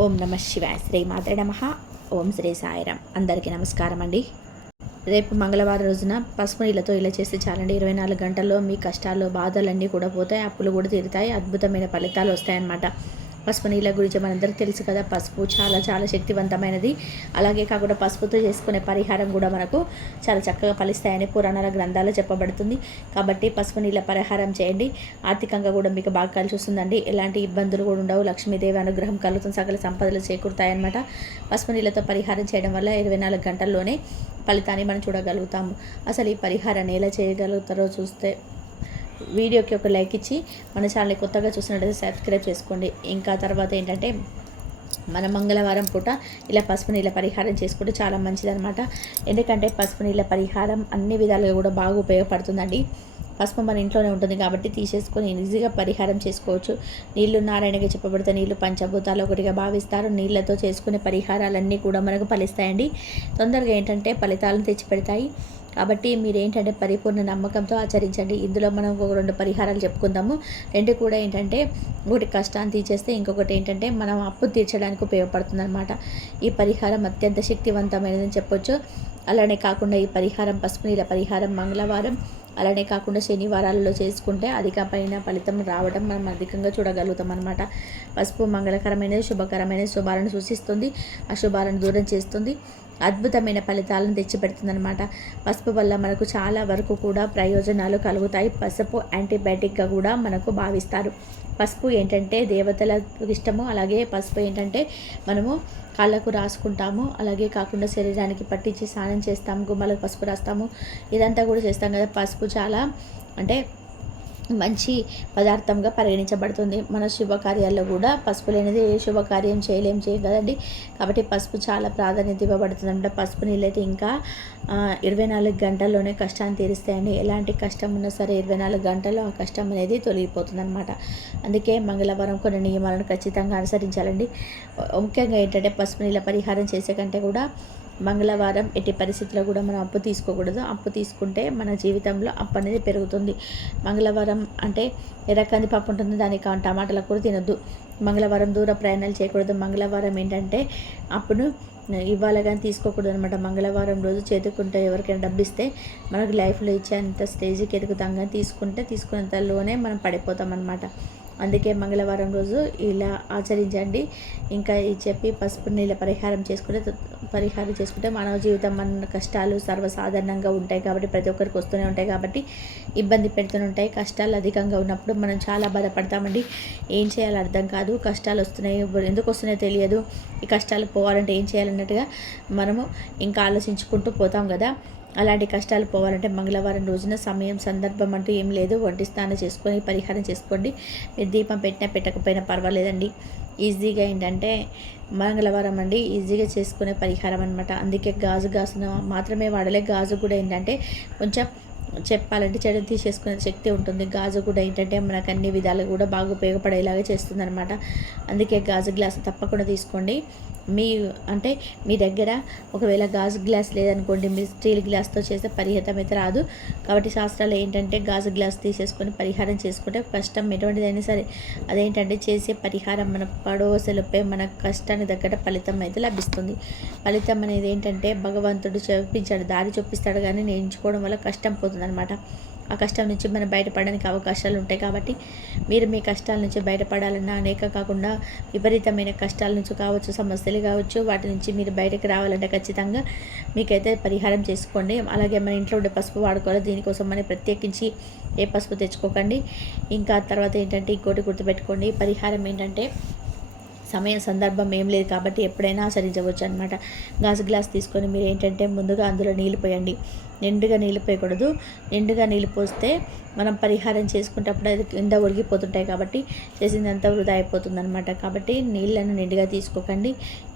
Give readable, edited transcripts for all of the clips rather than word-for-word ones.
ఓం నమ శివాయ. శ్రీ మాత్రే నమః. ఓం శ్రీ సాయిరాం. అందరికీ నమస్కారం అండి. రేపు మంగళవారం రోజున పసుపు నీళ్ళతో ఇలా చేస్తే చాలండి. 24 గంటల్లో మీ కష్టాలు బాధలన్నీ కూడా పోతాయి, అప్పులు కూడా తీరుతాయి, అద్భుతమైన ఫలితాలు వస్తాయన్నమాట. పసుపు నీళ్ళ గురించి మనందరికీ తెలుసు కదా. పసుపు చాలా చాలా శక్తివంతమైనది. అలాగే కాకుండా పసుపుతో చేసుకునే పరిహారం కూడా మనకు చాలా చక్కగా ఫలిస్తాయని పురాణాల గ్రంథాలు చెప్పబడుతుంది. కాబట్టి పసుపు నీళ్ళ పరిహారం చేయండి. ఆర్థికంగా కూడా మీకు బాగా కలిసి వస్తుందండి. ఎలాంటి ఇబ్బందులు కూడా ఉండవు. లక్ష్మీదేవి అనుగ్రహం కలుగుతుంది, సకల సంపదలు చేకూరుతాయన్నమాట. పసుపు నీళ్ళతో పరిహారం చేయడం వల్ల 24 గంటల్లోనే ఫలితాన్ని మనం చూడగలుగుతాము. అసలు ఈ పరిహారాన్ని ఎలా చేయగలుగుతారో చూస్తే వీడియోకి ఒక లైక్ ఇచ్చి మన ఛానల్ని కొత్తగా చూసినట్లయితే సబ్స్క్రైబ్ చేసుకోండి. ఇంకా తర్వాత ఏంటంటే మన మంగళవారం పూట ఇలా పసుపు నీళ్ళ పరిహారం చేసుకుంటే చాలా మంచిదన్నమాట. ఎందుకంటే పసుపు నీళ్ళ పరిహారం అన్ని విధాలుగా కూడా బాగా ఉపయోగపడుతుందండి. పసుపు మన ఇంట్లోనే ఉంటుంది కాబట్టి తీసేసుకొని ఈజీగా పరిహారం చేసుకోవచ్చు. నీళ్లు నారాయణగా చెప్పబడితే నీళ్లు పంచభూతాలు ఒకటిగా భావిస్తారు. నీళ్లతో చేసుకునే పరిహారాలన్నీ కూడా మనకు ఫలిస్తాయండి. తొందరగా ఏంటంటే ఫలితాలను తెచ్చిపెడతాయి. కాబట్టి మీరు ఏంటంటే పరిపూర్ణ నమ్మకంతో ఆచరించండి. ఇందులో మనం ఒక 2 పరిహారాలు చెప్పుకుందాము. 2 కూడా ఏంటంటే ఒకటి కష్టాన్ని తీసేస్తే, ఇంకొకటి ఏంటంటే మనం అప్పు తీర్చడానికి ఉపయోగపడుతుంది అనమాట. ఈ పరిహారం అత్యంత శక్తివంతమైనదని చెప్పొచ్చు. అలానే కాకుండా ఈ పరిహారం పసుపు నీళ్ళ పరిహారం మంగళవారం అలానే కాకుండా శనివారాలలో చేసుకుంటే అధికమైన ఫలితం రావడం మనం అధికంగా చూడగలుగుతాం అనమాట. పసుపు మంగళకరమైనది, శుభకరమైన శుభాలను సూచిస్తుంది, అశుభాలను దూరం చేస్తుంది, అద్భుతమైన ఫలితాలను తెచ్చిపెడుతుందన్నమాట. పసుపు వల్ల మనకు చాలా వరకు కూడా ప్రయోజనాలు కలుగుతాయి. పసుపు యాంటీబయాటిక్గా కూడా మనకు భావిస్తారు. పసుపు ఏంటంటే దేవతలకు ఇష్టము. అలాగే పసుపు ఏంటంటే మనము కాళ్ళకు రాసుకుంటాము. అలాగే కాకుండా శరీరానికి పట్టించి స్నానం చేస్తాము, గుమ్మలకు పసుపు రాస్తాము, ఇదంతా కూడా చేస్తాం కదా. పసుపు చాలా అంటే మంచి పదార్థంగా పరిగణించబడుతుంది. మన శుభకార్యాల్లో కూడా పసుపు లేనిది ఏ శుభకార్యం చేయం కదండి. కాబట్టి పసుపు చాలా ప్రాధాన్యత ఇవ్వబడుతుంది అంటే పసుపు నీళ్ళైతే ఇంకా 24 గంటల్లోనే కష్టాన్ని తీరుస్తాయండి. ఎలాంటి కష్టం ఉన్నా సరే 24 గంటల్లో ఆ కష్టం అనేది తొలగిపోతుంది అనమాట. అందుకే మంగళవారం కొన్ని నియమాలను ఖచ్చితంగా అనుసరించాలండి. ముఖ్యంగా ఏంటంటే పసుపు నీళ్ళ పరిహారం చేసే కంటే కూడా మంగళవారం ఎట్టి పరిస్థితుల్లో కూడా మనం అప్పు తీసుకోకూడదు. అప్పు తీసుకుంటే మన జీవితంలో అప్పు అనేది పెరుగుతుంది. మంగళవారం అంటే ఎర్రకంది పప్పు ఉంటుంది, దానికి టమాటాలకు కూడా తినొద్దు. మంగళవారం దూర ప్రయాణాలు చేయకూడదు. మంగళవారం ఏంటంటే అప్పును ఇవ్వాలి కానీ తీసుకోకూడదు అనమాట. మంగళవారం రోజు చేతుకుంటే ఎవరికైనా డబ్బు ఇస్తే మనకు లైఫ్లో ఇచ్చేంత స్టేజ్కి ఎదుగుతాం, కానీ తీసుకునేంతలోనే మనం పడిపోతాం అనమాట. అందుకే మంగళవారం రోజు ఇలా ఆచరించండి. ఇంకా చెప్పి పసుపు నీళ్ళ పరిహారం చేసుకుంటే మానవ జీవితం మన కష్టాలు సర్వసాధారణంగా ఉంటాయి కాబట్టి ప్రతి ఒక్కరికి వస్తూనే ఉంటాయి కాబట్టి ఇబ్బంది పెడుతూనే ఉంటాయి. కష్టాలు అధికంగా ఉన్నప్పుడు మనం చాలా బాధపడతామండి. ఏం చేయాలో అర్థం కాదు. కష్టాలు వస్తున్నాయి, ఎందుకు వస్తున్నాయో తెలియదు. ఈ కష్టాలు పోవాలంటే ఏం చేయాలన్నట్టుగా మనము ఇంకా ఆలోచించుకుంటూ పోతాం కదా. అలాంటి కష్టాలు పోవాలంటే మంగళవారం రోజున సమయం సందర్భం అంటూ ఏం లేదు. వంటి స్నానం చేసుకొని పరిహారం చేసుకోండి. మీరు దీపం పెట్టినా పెట్టకపోయినా పర్వాలేదండి. ఈజీగా ఏంటంటే మంగళవారం అండి ఈజీగా చేసుకునే పరిహారం అనమాట. అందుకే గాజును మాత్రమే వాడలే. గాజు కూడా ఏంటంటే కొంచెం చెప్పాలంటే చెడు తీసేసుకునే శక్తి ఉంటుంది. గాజు కూడా ఏంటంటే మనకు అన్ని విధాలు కూడా బాగా ఉపయోగపడేలాగా చేస్తుంది అనమాట. అందుకే గాజు గ్లాస్ తప్పకుండా తీసుకోండి. మీ దగ్గర ఒకవేళ గాజు గ్లాస్ లేదనుకోండి, మీరు స్టీల్ గ్లాస్తో చేస్తే పరిహితం అయితే రాదు. కాబట్టి శాస్త్రాలు ఏంటంటే గాజు గ్లాస్ తీసేసుకొని పరిహారం చేసుకుంటే కష్టం ఎటువంటిదైనా సరే అదేంటంటే చేసే పరిహారం మన పడవసలపై మన కష్టానికి తగ్గట్టు ఫలితం అయితే లభిస్తుంది. ఫలితం అనేది ఏంటంటే భగవంతుడు చూపించాడు, దారి చూపిస్తాడు, కానీ నేర్చుకోవడం వల్ల కష్టం పోతుంది అనమాట. ఆ కష్టం నుంచి మనం బయటపడడానికి అవకాశాలు ఉంటాయి. కాబట్టి మీరు మీ కష్టాల నుంచి బయటపడాలన్నా అనేక కాకుండా విపరీతమైన కష్టాల నుంచి కావచ్చు, సమస్యలు కావచ్చు, వాటి నుంచి మీరు బయటకు రావాలంటే ఖచ్చితంగా మీకైతే పరిహారం చేసుకోండి. అలాగే మన ఇంట్లో ఉండే పసుపు వాడుకోవాలి. దీనికోసం మనం ప్రత్యేకించి ఏ పసుపు తెచ్చుకోకండి. ఇంకా తర్వాత ఏంటంటే ఇంకోటి గుర్తుపెట్టుకోండి, పరిహారం ఏంటంటే సమయం సందర్భం ఏం లేదు కాబట్టి ఎప్పుడైనా ఆచరించవచ్చు అనమాట. గాజు గ్లాస్ తీసుకొని మీరు ఏంటంటే ముందుగా అందులో నీళ్ళు పోయండి. నిండుగా నీళ్ళు పోయకూడదు. నిండుగా నీళ్ళు పోస్తే మనం పరిహారం చేసుకునేటప్పుడు అది కింద ఒరిగిపోతుంటాయి కాబట్టి చేసిందంతా వృధా అయిపోతుంది అనమాట. కాబట్టి నీళ్ళను నిండుగా తీసుకోకండి.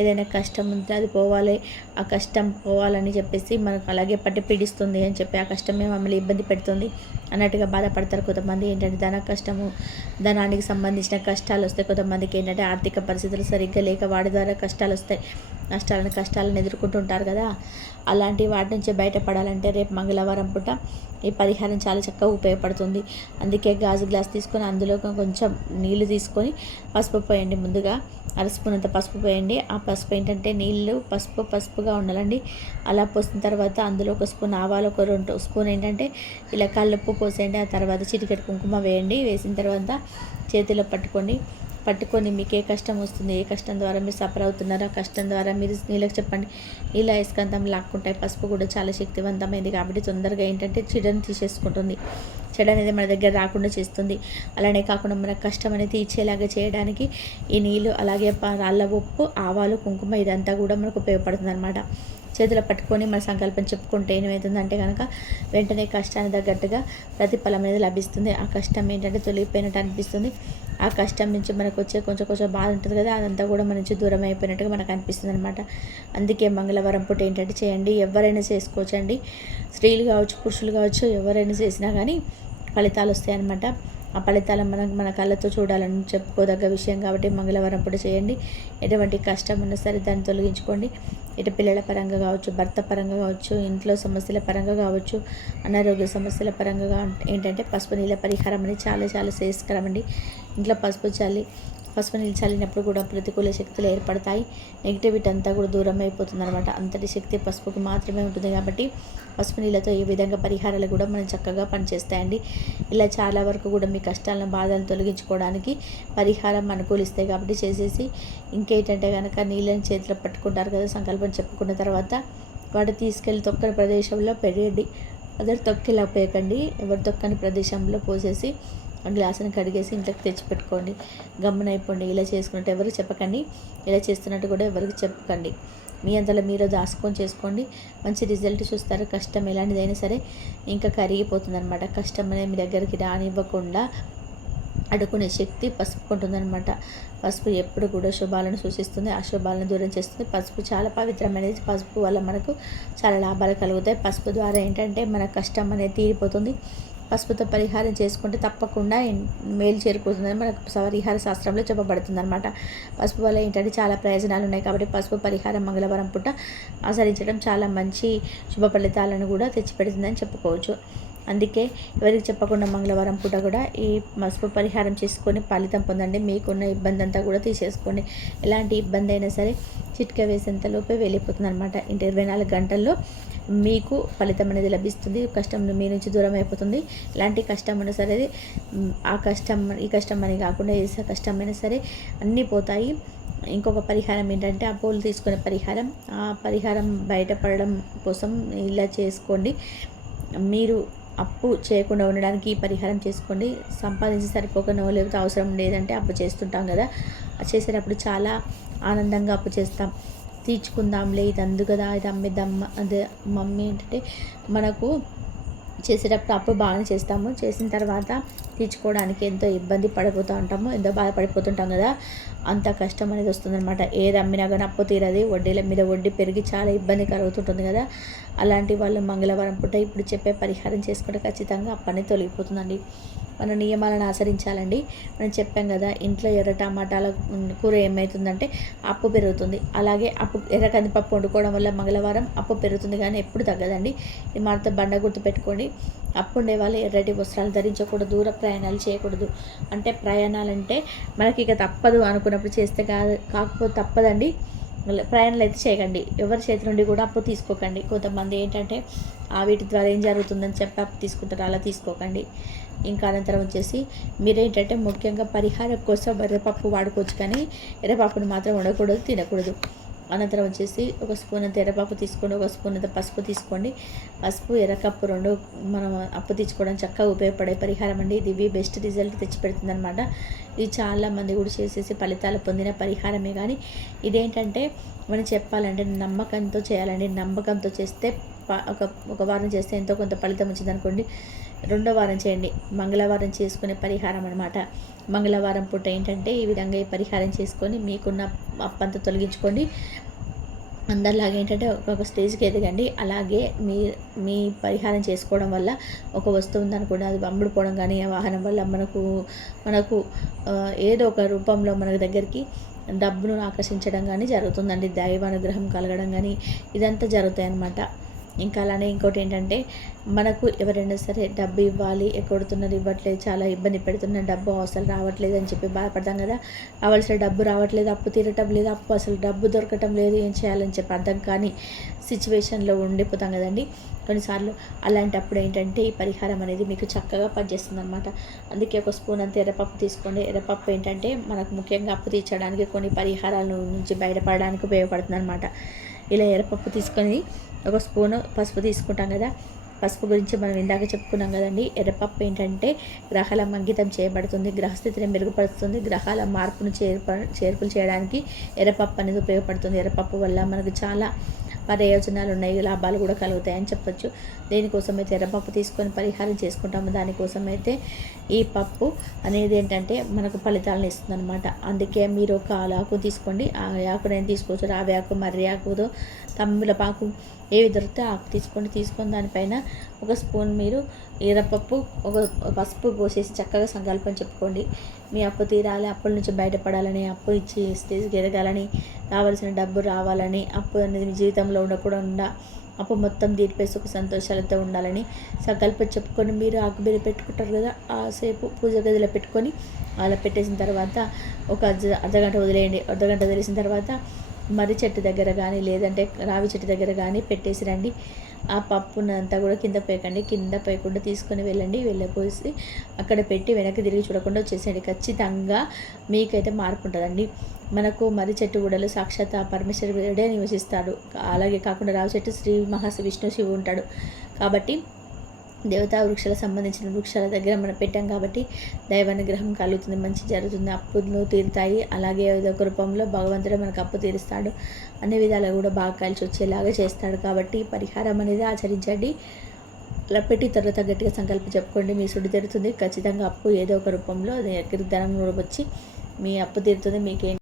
ఏదైనా కష్టం ఉంటే అది పోవాలి, ఆ కష్టం పోవాలని చెప్పేసి మనకు అలాగే పట్టి పీడిస్తుంది అని చెప్పి ఆ కష్టమే మమ్మల్ని ఇబ్బంది పెడుతుంది అన్నట్టుగా బాధపడతారు. కొంతమంది ఏంటంటే ధనానికి సంబంధించిన కష్టాలు వస్తాయి. కొంతమందికి ఏంటంటే ఆర్థిక పరిస్థితులు సరిగ్గా లేక వాడి ద్వారా కష్టాలు వస్తాయి. నష్టాలను కష్టాలను ఎదుర్కొంటుంటారు కదా, అలాంటి వాటి నుంచి బయటపడాలంటే రేపు మంగళవారం పూట ఈ పరిహారం చాలా చక్కగా ఉపయోగపడుతుంది. అందుకే గాజు గ్లాస్ తీసుకొని అందులో కొంచెం నీళ్లు తీసుకొని పసుపు పోయండి. ముందుగా అర స్పూన్ అంత పసుపు పోయండి. ఆ పసుపు ఏంటంటే నీళ్ళు పసుపుగా ఉండాలండి. అలా పోసిన తర్వాత అందులో ఒక స్పూన్ ఆవాలు, ఒక 2 స్పూన్ ఏంటంటే ఇలా కల్లుప్పు పోసేయండి. ఆ తర్వాత చిటికెడు కుంకుమ వేయండి. వేసిన తర్వాత చేతిలో పట్టుకొని మీకు ఏ కష్టం వస్తుంది, ఏ కష్టం ద్వారా మీరు సఫర్ అవుతున్నారో ఆ కష్టం ద్వారా మీరు నీళ్ళకి చెప్పండి. ఇలా ఇసుకంతం లాక్కుంటాయి. పసుపు కూడా చాలా శక్తివంతమైంది కాబట్టి తొందరగా ఏంటంటే చెడుని తీసేసుకుంటుంది. చెడు అనేది మన దగ్గర రాకుండా చేస్తుంది. అలానే కాకుండా మన కష్టం అనేది తీర్చేలాగా చేయడానికి ఈ నీళ్ళు, అలాగే రాళ్ళ ఉప్పు, ఆవాలు, కుంకుమ ఇదంతా కూడా మనకు ఉపయోగపడుతుంది అనమాట. చేతిలో పట్టుకొని మన సంకల్పం చెప్పుకుంటే ఏమవుతుందంటే కనుక వెంటనే కష్టానికి తగ్గట్టుగా ప్రతిఫలం అనేది లభిస్తుంది. ఆ కష్టం ఏంటంటే తొలగిపోయినట్టు అనిపిస్తుంది. ఆ కష్టం నుంచి మనకు వచ్చే కొంచెం బాధ ఉంటుంది కదా, అదంతా కూడా మన నుంచి దూరం అయిపోయినట్టుగా మనకు అనిపిస్తుంది అనమాట. అందుకే మంగళవారం పూట ఏంటంటే చేయండి. ఎవరైనా చేసుకోవచ్చండి, స్త్రీలు కావచ్చు, పురుషులు కావచ్చు, ఎవరైనా చేసినా కానీ ఫలితాలు వస్తాయి అన్నమాట. ఆ ఫలితాలను మన కళ్ళతో చూడాలని చెప్పుకోదగ్గ విషయం కాబట్టి మంగళవారం పూట చేయండి. ఎటువంటి కష్టం ఉన్నా సరే దాన్ని తొలగించుకోండి. ఇటు పిల్లల పరంగా కావచ్చు, భర్త పరంగా కావచ్చు, ఇంట్లో సమస్యల పరంగా కావచ్చు, అనారోగ్య సమస్యల పరంగా ఏంటంటే పసుపు నీళ్ళ పరిహారం అనేది చాలా చాలా శ్రేయస్కరం అండి. ఇంట్లో పసుపు నీళ్ళు చల్లినప్పుడు కూడా ప్రతికూల శక్తులు ఏర్పడతాయి. నెగిటివిటీ అంతా కూడా దూరం అయిపోతుంది అనమాట. అంతటి శక్తి పసుపుకు మాత్రమే ఉంటుంది కాబట్టి పసుపు నీళ్ళతో ఈ విధంగా పరిహారాలు కూడా మనం చక్కగా పనిచేస్తాయండి. ఇలా చాలా వరకు కూడా మీ కష్టాలను, బాధలను తొలగించుకోవడానికి పరిహారం అనుకూలిస్తాయి కాబట్టి చేసేసి, ఇంకేంటంటే కనుక నీళ్ళని చేతిలో పట్టుకుంటారు కదా, సంకల్పం చెప్పుకున్న తర్వాత వాటి తీసుకెళ్ళి తొక్కని ప్రదేశంలో పెరిగండి. అదే తొక్కిలా పోయకండి. ఎవరు తొక్కని ప్రదేశంలో పోసేసి ఆ గ్లాసుని కడిగేసి ఇంట్లోకి తెచ్చిపెట్టుకోండి. గమ్మునైపోండి. ఇలా చేసుకున్నట్టు ఎవరికి చెప్పకండి. ఇలా చేస్తున్నట్టు కూడా ఎవరికి చెప్పకండి. మీ అంతలో మీరు దాచుకొని చేసుకోండి. మంచి రిజల్ట్ చూస్తారు. కష్టం ఎలాంటిదైనా సరే ఇంకా కరిగిపోతుంది అనమాట. కష్టం అనేది మీ దగ్గరికి రానివ్వకుండా అడ్డుకునే శక్తి పసుపుకుంటుందన్నమాట. పసుపు ఎప్పుడు కూడా శుభాలను సూచిస్తుంది, అశుభాలను దూరం చేస్తుంది. పసుపు చాలా పవిత్రమైనది. పసుపు వల్ల మనకు చాలా లాభాలు కలుగుతాయి. పసుపు ద్వారా ఏంటంటే మన కష్టం అనేది తీరిపోతుంది. పసుపుతో పరిహారం చేసుకుంటే తప్పకుండా మేలు చేరుకుంటుందని మనకు పరిహార శాస్త్రంలో చెప్పబడుతుంది అనమాట. పసుపు వల్ల ఏంటంటే చాలా ప్రయోజనాలు ఉన్నాయి కాబట్టి పసుపు పరిహారం మంగళవారం పూట ఆచరించడం చాలా మంచి శుభ ఫలితాలను కూడా తెచ్చిపెడుతుందని చెప్పుకోవచ్చు. అందుకే ఎవరికి చెప్పకుండా మంగళవారం పూట కూడా ఈ పసుపు పరిహారం చేసుకొని ఫలితం పొందండి. మీకున్న ఇబ్బంది అంతా కూడా తీసేసుకోండి. ఎలాంటి ఇబ్బంది అయినా సరే చిట్కా వేసేంత లోపే వెళ్ళిపోతుంది అనమాట. 24 గంటల్లో మీకు ఫలితం అనేది లభిస్తుంది. కష్టం మీ నుంచి దూరం అయిపోతుంది. ఎలాంటి కష్టం అయినా సరే ఈ కష్టం అని కాకుండా ఏ కష్టమైనా సరే అన్నీ పోతాయి. ఇంకొక పరిహారం ఏంటంటే అప్పులు తీసుకునే పరిహారం. ఆ పరిహారం బయటపడడం కోసం ఇలా చేసుకోండి. మీరు అప్పు చేయకుండా ఉండడానికి ఈ పరిహారం చేసుకోండి. సంపాదించి సరిపోకనో లేకపోతే అవసరం లేదంటే అప్పు చేస్తుంటాం కదా, చేసేటప్పుడు చాలా ఆనందంగా అప్పు చేస్తాం. తీర్చుకుందాంలే, ఇది అందు కదా, ఇది అమ్మేద్దాం, అదే మమ్మీ ఏంటంటే మనకు చేసేటప్పుడు అప్పు బాగానే చేస్తాము. చేసిన తర్వాత తీర్చుకోవడానికి ఎంతో ఇబ్బంది పడిపోతూ ఉంటాము, ఎంతో బాధపడిపోతుంటాం కదా, అంత కష్టం అనేది వస్తుందన్నమాట. ఏది అమ్మినా కానీ అప్పు తీరది, వడ్డీల మీద వడ్డీ పెరిగి చాలా ఇబ్బంది కలుగుతుంటుంది కదా. అలాంటి వాళ్ళు మంగళవారం పూట ఇప్పుడు చెప్పే పరిహారం చేసుకుంటే ఖచ్చితంగా అప్పు అనేది తొలగిపోతుందండి. మన నియమాలను ఆచరించాలండి. మనం చెప్పాం కదా, ఇంట్లో ఎర్ర టమాటాల కూర ఏమవుతుందంటే అప్పు పెరుగుతుంది. అలాగే ఎర్ర కందిపప్పు వండుకోవడం వల్ల మంగళవారం అప్పు పెరుగుతుంది కానీ ఎప్పుడు తగ్గదండి. ఈ మాట బండ గుర్తు పెట్టుకోండి. అప్పు ఉండే వాళ్ళు ఎర్రటి వస్త్రాలు ధరించకూడదు, దూర ప్రయాణాలు చేయకూడదు. అంటే ప్రయాణాలంటే మనకి ఇక తప్పదు అనుకున్నప్పుడు చేస్తే కాకపోతే తప్పదండి. ప్రయాణాలు అయితే చేయకండి. ఎవరి చేతి నుండి కూడా అప్పు తీసుకోకండి. కొంతమంది ఏంటంటే వీటి ద్వారా ఏం జరుగుతుందని చెప్పి అప్పు తీసుకుంటారు, అలా తీసుకోకండి. ఇంకా అనంతరం వచ్చేసి మీరేంటంటే ముఖ్యంగా పరిహారం కోసం ఎర్రపప్పు వాడుకోవచ్చు కానీ ఎర్రపప్పును మాత్రం వండకూడదు, తినకూడదు. అనంతరం వచ్చేసి ఒక స్పూన్ అంత ఎర్రపప్పు తీసుకోండి, ఒక స్పూన్ అంత పసుపు తీసుకోండి. పసుపు, ఎర్రకప్పు రెండు మనం అప్పు తీసుకోవడం చక్కగా ఉపయోగపడే పరిహారం అండి. ఇది బెస్ట్ రిజల్ట్ తెచ్చిపెడుతుంది అనమాట. ఇది చాలామంది కూడా చేసేసి ఫలితాలు పొందిన పరిహారమే. కానీ ఇదేంటంటే మనం చెప్పాలంటే నమ్మకంతో చేయాలండి. నమ్మకంతో చేస్తే ఒక వారం చేస్తే ఎంతో కొంత ఫలితం వచ్చిందనుకోండి, రెండో వారం చేయండి. మంగళవారం చేసుకునే పరిహారం అనమాట. మంగళవారం పూట ఏంటంటే ఈ విధంగా ఈ పరిహారం చేసుకొని మీకున్న అప్పంతా తొలగించుకోండి. అందరిలాగా ఏంటంటే ఒక స్టేజ్కి ఎదగండి. అలాగే మీ పరిహారం చేసుకోవడం వల్ల ఒక వస్తువు ఉందనుకోండి, అది అమ్ముడుపోవడం కానీ ఆ వాహనం వల్ల మనకు ఏదో ఒక రూపంలో మన దగ్గరికి డబ్బును ఆకర్షించడం కానీ జరుగుతుందండి. దైవ అనుగ్రహం కలగడం కానీ ఇదంతా జరుగుతాయి అన్నమాట. ఇంకా అలానే ఇంకోటి ఏంటంటే, మనకు ఎవరైనా సరే డబ్బు ఇవ్వాలి, ఎగ్గొడుతున్నారు, ఇవ్వట్లేదు, చాలా ఇబ్బంది పెడుతున్నారు, డబ్బు అసలు రావట్లేదు అని చెప్పి బాధపడతాం కదా. రావాల్సిన డబ్బు రావట్లేదు, అప్పు తీరటం లేదు, అసలు డబ్బు దొరకటం లేదు, ఏం చేయాలని చెప్పి అర్థం కాని సిచ్యువేషన్లో ఉండిపోతాం కదండి. కొన్నిసార్లు అలాంటప్పుడు ఏంటంటే ఈ పరిహారం అనేది మీకు చక్కగా పనిచేస్తుంది అనమాట. అందుకే ఒక స్పూన్ అంత ఎర్రపప్పు తీసుకోండి. ఎర్రపప్పు ఏంటంటే మనకు ముఖ్యంగా అప్పు తీర్చడానికి, కొన్ని పరిహారాల నుంచి బయటపడడానికి ఉపయోగపడుతుంది అనమాట. ఇలా ఎర్రపప్పు తీసుకొని ఒక స్పూను పసుపు తీసుకుంటాం కదా. పసుపు గురించి మనం ఇందాక చెప్పుకున్నాం కదండి. ఎర్రపప్పు ఏంటంటే గ్రహాల అంకితం చేయబడుతుంది, గ్రహస్థితిని మెరుగుపరుస్తుంది, గ్రహాల మార్పును చేర్పులు చేయడానికి ఎర్రపప్పు అనేది ఉపయోగపడుతుంది. ఎర్రపప్పు వల్ల మనకు చాలా ప్రయోజనాలు ఉన్నాయి, లాభాలు కూడా కలుగుతాయని చెప్పొచ్చు. దేనికోసమైతే ఎర్రపప్పు తీసుకొని పరిహారం చేసుకుంటామో దానికోసమైతే ఈ పప్పు అనేది ఏంటంటే మనకు ఫలితాలను ఇస్తుంది అనమాట. అందుకే మీరు ఒక ఆకు తీసుకోండి. ఆ ఆకునైనా తీసుకోవచ్చు, రావి ఆకు, మర్రి ఆకుతో, తమిళపాకు, ఏవి దొరికితే ఆకు తీసుకొని దానిపైన ఒక స్పూన్ మీరు ఎర్రపప్పు, ఒక పసుపు పోసేసి చక్కగా సంకల్పం చెప్పుకోండి. మీ అప్పు తీరాలి, అప్పుల నుంచి బయటపడాలని, అప్పు ఇచ్చి స్టేజ్కి ఎదగాలని, రావాల్సిన డబ్బు రావాలని, అప్పు అనేది మీ జీవితంలో ఉండకుండా అప్పు మొత్తం తీరిపోయి సుఖ సంతోషాలతో ఉండాలని సంకల్పం చెప్పుకొని మీరు ఆకుబీర పెట్టుకుంటారు కదా, ఆ సేపు పూజ గదిలో పెట్టుకొని అలా పెట్టేసిన తర్వాత ఒక అర్ధగంట వదిలేయండి. అర్ధగంట వదిలేసిన తర్వాత మర్రి చెట్టు దగ్గర కానీ, లేదంటే రావి చెట్టు దగ్గర కానీ పెట్టేసి రండి. ఆ పప్పునంతా కూడా కింద పోయకండి, కింద పోయకుండా తీసుకొని వెళ్ళండి. వెళ్ళపోసి అక్కడ పెట్టి వెనక్కి తిరిగి చూడకుండా వచ్చేసేయండి. ఖచ్చితంగా మీకైతే మార్పు ఉంటుందండి. మనకు మర్రి చెట్టు గుడలు సాక్షాత్ పరమేశ్వరుడే నివసిస్తాడు. అలాగే కాకుండా రావి చెట్టు శ్రీ విష్ణు శివుడు ఉంటాడు. కాబట్టి దేవతా వృక్షాలకు సంబంధించిన వృక్షాల దగ్గర మనం పెట్టాం కాబట్టి దైవానుగ్రహం కలుగుతుంది, మంచి జరుగుతుంది, అప్పులు తీరుతాయి. అలాగే ఏదో ఒక రూపంలో భగవంతుడు మనకు అప్పు తీరుస్తాడు, అన్ని విధాలుగా కూడా బాగా కలిసి వచ్చేలాగా చేస్తాడు. కాబట్టి పరిహారం అనేది ఆచరించండి. అలా పెట్టి తర్వాత గట్టిగా సంకల్పం చెప్పుకోండి, మీ సుడి తీరుతుంది. ఖచ్చితంగా అప్పు ఏదో ఒక రూపంలో ధనం వచ్చి మీ అప్పు తీరుతుంది. మీకేం